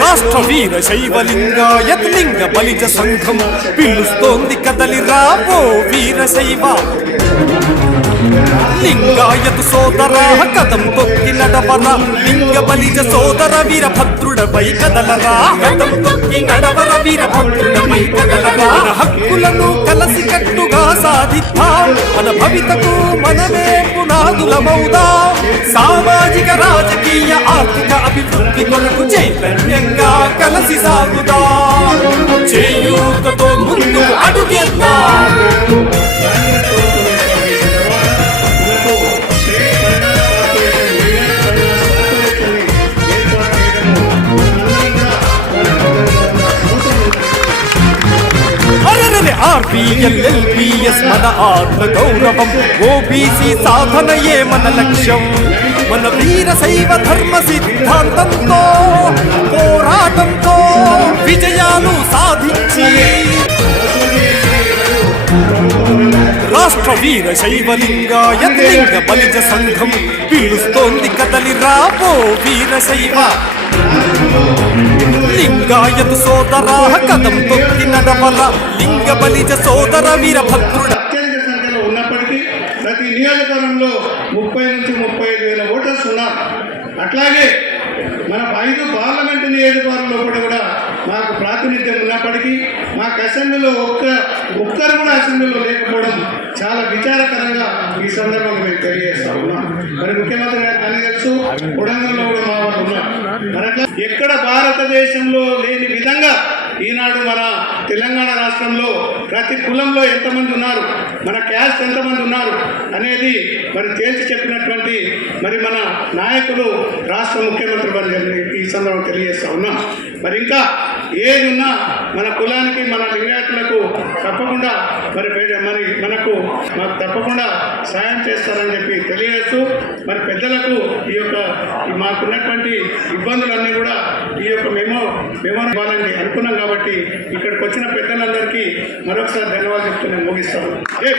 రాష్ట్ర వీర శైవలింగాయత్ లింగ బలిజ సంఘం పిలుస్తోంది కదలిరా ఓ వీరశైవ లింగాయత్ సోదరా కదం తొక్కి నడవరా లింగ బలిజ సోదర వీరభద్రుడపై కదలరా కదం తొక్కి నడవర వీరభద్రుడపై కదలరా హక్కులను కలసి కట్టుగా సాధిద్దాం మన భవితకు మనమే పునాదులమౌదాం సామాజిక రాజకీయ ఆర్థిక అభివృద్ధి కొరకు చైతన్యంగా కలసి సాగుదాం చేయూతతో ముందు అడుగేద్దాం. RBLLPS మన ఆత్మ గౌరవం ఓబీసీ సాధనయే మన లక్ష్యం మన వీరశైవ ధర్మ సిద్ధాంతంతో పోరాటంతో విజయాలు సాధించి రాష్ట్ర వీర శైవలింగాయత్ లింగ బలిజ సంఘం పిలుస్తోంది కదలిరా ఓ వీరశైవ లింగాయత్ సోదరా కదం తొక్కి నడవర లింగ బలిజ సోదర వీరభద్రుడ. అత్యధిక సంఖ్యలో ఉన్నప్పటికీ ప్రతి నియోజకవర్గంలో 30 నుంచి 35 వేల ఓటర్స్ ఉన్నారు. అట్లాగే మన 5 పార్లమెంటు నియోజకవర్గంలో కూడా మాకు ప్రాతినిధ్యం ఉన్నప్పటికీ మాకు అసెంబ్లీలో ఒక్కరు కూడా అసెంబ్లీలో లేకపోవడం చాలా విచారకరంగా ఈ సందర్భంగా మేము తెలియజేస్తా ఉన్నాం. మరి ముఖ్యమంత్రి గారికి అన్ని తెలుసు, కొడంగల్లో కూడా మా వాళ్ళు ఉన్నారు. మరి అట్లా ఎక్కడ భారతదేశంలో లేని విధంగా ఈనాడు మన తెలంగాణ రాష్ట్రంలో ప్రతి కులంలో ఎంతమంది ఉన్నారు, మన క్యాస్ట్ ఎంతమంది ఉన్నారు అనేది మరి తేల్చి చెప్పినటువంటి మరి మన నాయకులు రాష్ట్ర ముఖ్యమంత్రి గారిని ఈ సందర్భంగా తెలియజేస్తా ఉన్నాం. మరి ఇంకా ఏది ఉన్నా మన కులానికి మన లింగాయతులకు తప్పకుండా మరి మాకు తప్పకుండా సాయం చేస్తారని చెప్పి తెలియజేస్తూ మరి పెద్దలకు ఈ యొక్క మాకున్నటువంటి ఇబ్బందులన్నీ కూడా ఈ యొక్క మేము ఇవ్వాలని అనుకున్నాం కాబట్టి ఇక్కడికి వచ్చిన పెద్దలందరికీ మరొకసారి ధన్యవాదాలు చెప్తూ నేను ముగిస్తాను.